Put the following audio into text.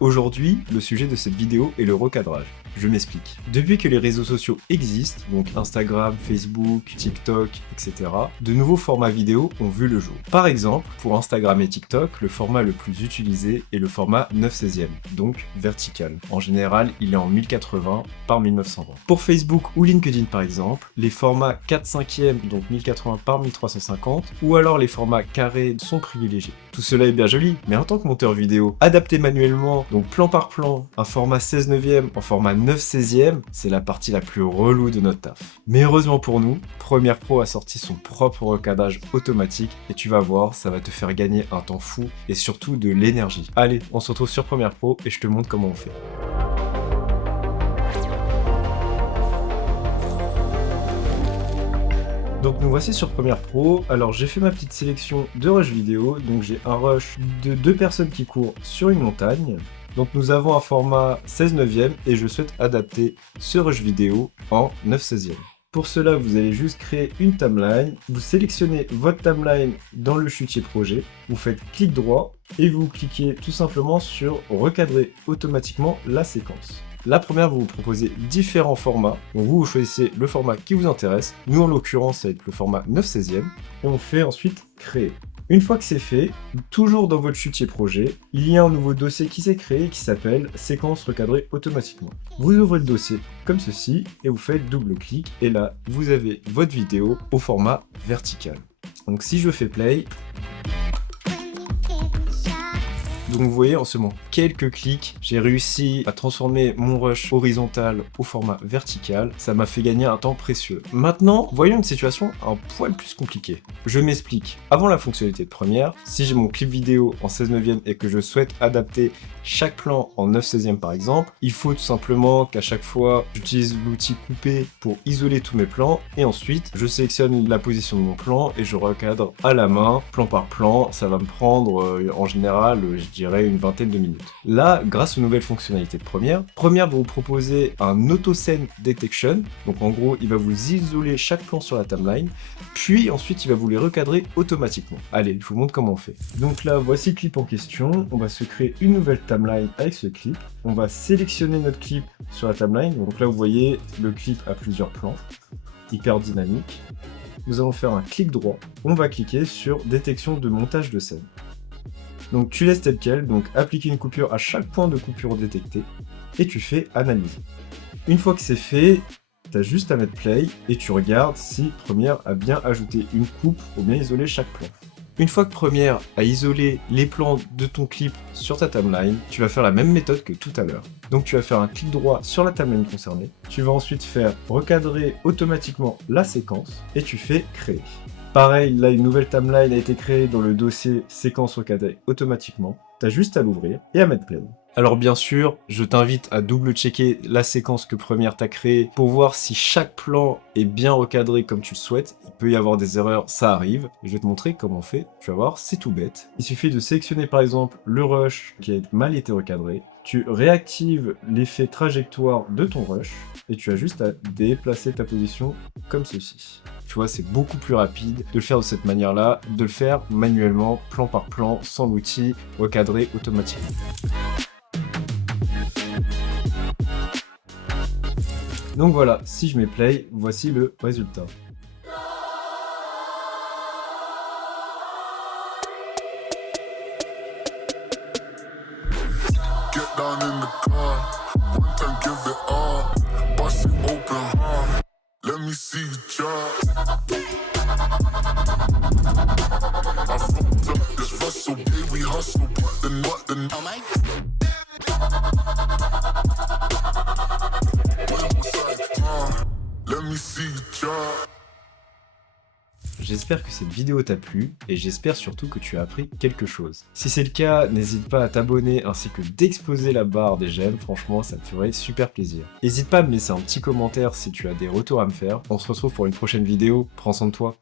Aujourd'hui, le sujet de cette vidéo est le recadrage. Je m'explique. Depuis que les réseaux sociaux existent, donc Instagram, Facebook, TikTok, etc., de nouveaux formats vidéo ont vu le jour. Par exemple, pour Instagram et TikTok, le format le plus utilisé est le format 9/16e, donc vertical. En général, il est en 1080 par 1920. Pour Facebook ou LinkedIn par exemple, les formats 4/5e, donc 1080 par 1350, ou alors les formats carrés sont privilégiés. Tout cela est bien joli, mais en tant que monteur vidéo, adapter manuellement, donc plan par plan, un format 16/9e en format 9/16e, c'est la partie la plus relou de notre taf. Mais heureusement pour nous, Premiere Pro a sorti son propre recadrage automatique et tu vas voir, ça va te faire gagner un temps fou et surtout de l'énergie. Allez, on se retrouve sur Premiere Pro et je te montre comment on fait. Donc nous voici sur Premiere Pro. Alors j'ai fait ma petite sélection de rush vidéo. Donc j'ai un rush de 2 personnes qui courent sur une montagne. Donc nous avons un format 16/9e et je souhaite adapter ce rush vidéo en 9/16e. Pour cela, vous allez juste créer une timeline, vous sélectionnez votre timeline dans le chutier projet, vous faites clic droit et vous cliquez tout simplement sur recadrer automatiquement la séquence. La première, vous proposez différents formats, donc vous choisissez le format qui vous intéresse, nous en l'occurrence ça va être le format 9/16e, et on fait ensuite créer. Une fois que c'est fait, toujours dans votre chutier projet, il y a un nouveau dossier qui s'est créé qui s'appelle séquence recadrée automatiquement. Vous ouvrez le dossier comme ceci et vous faites double-clic et là, vous avez votre vidéo au format vertical. Donc si je fais play, donc vous voyez, en seulement quelques clics, j'ai réussi à transformer mon rush horizontal au format vertical. Ça m'a fait gagner un temps précieux. Maintenant, voyons une situation un poil plus compliquée. Je m'explique. Avant la fonctionnalité de Premiere, si j'ai mon clip vidéo en 16/9e et que je souhaite adapter chaque plan en 9/16e par exemple, il faut tout simplement qu'à chaque fois, j'utilise l'outil couper pour isoler tous mes plans et ensuite, je sélectionne la position de mon plan et je recadre à la main, plan par plan. Ça va me prendre en général, je dirais une vingtaine de minutes. Là, grâce aux nouvelles fonctionnalités de Premiere, Premiere va vous proposer un auto-scene detection. Donc en gros, il va vous isoler chaque plan sur la timeline, puis ensuite il va vous les recadrer automatiquement. Allez, je vous montre comment on fait. Donc là, voici le clip en question. On va se créer une nouvelle timeline avec ce clip. On va sélectionner notre clip sur la timeline. Donc là, vous voyez, le clip a plusieurs plans, hyper dynamique. Nous allons faire un clic droit. On va cliquer sur détection de montage de scène. Donc tu laisses tel quel, donc appliquer une coupure à chaque point de coupure détecté, et tu fais analyser. Une fois que c'est fait, tu as juste à mettre play, et tu regardes si Premiere a bien ajouté une coupe ou bien isolé chaque plan. Une fois que Premiere a isolé les plans de ton clip sur ta timeline, tu vas faire la même méthode que tout à l'heure. Donc tu vas faire un clic droit sur la timeline concernée, tu vas ensuite faire recadrer automatiquement la séquence, et tu fais créer. Pareil, là une nouvelle timeline a été créée dans le dossier séquence recadrée automatiquement. T'as juste à l'ouvrir et à mettre play. Alors bien sûr, je t'invite à double-checker la séquence que Premiere t'a créée pour voir si chaque plan est bien recadré comme tu le souhaites. Il peut y avoir des erreurs, ça arrive. Et je vais te montrer comment on fait. Tu vas voir, c'est tout bête. Il suffit de sélectionner par exemple le rush qui a mal été recadré. Tu réactives l'effet trajectoire de ton rush et tu as juste à déplacer ta position comme ceci. Tu vois, c'est beaucoup plus rapide de le faire de cette manière-là, de le faire manuellement, plan par plan, sans l'outil, recadré automatiquement. Donc voilà, si je mets play, voici le résultat. J'espère que cette vidéo t'a plu et j'espère surtout que tu as appris quelque chose. Si c'est le cas, n'hésite pas à t'abonner ainsi que d'exploser la barre des j'aime, franchement ça me ferait super plaisir. N'hésite pas à me laisser un petit commentaire si tu as des retours à me faire. On se retrouve pour une prochaine vidéo, prends soin de toi.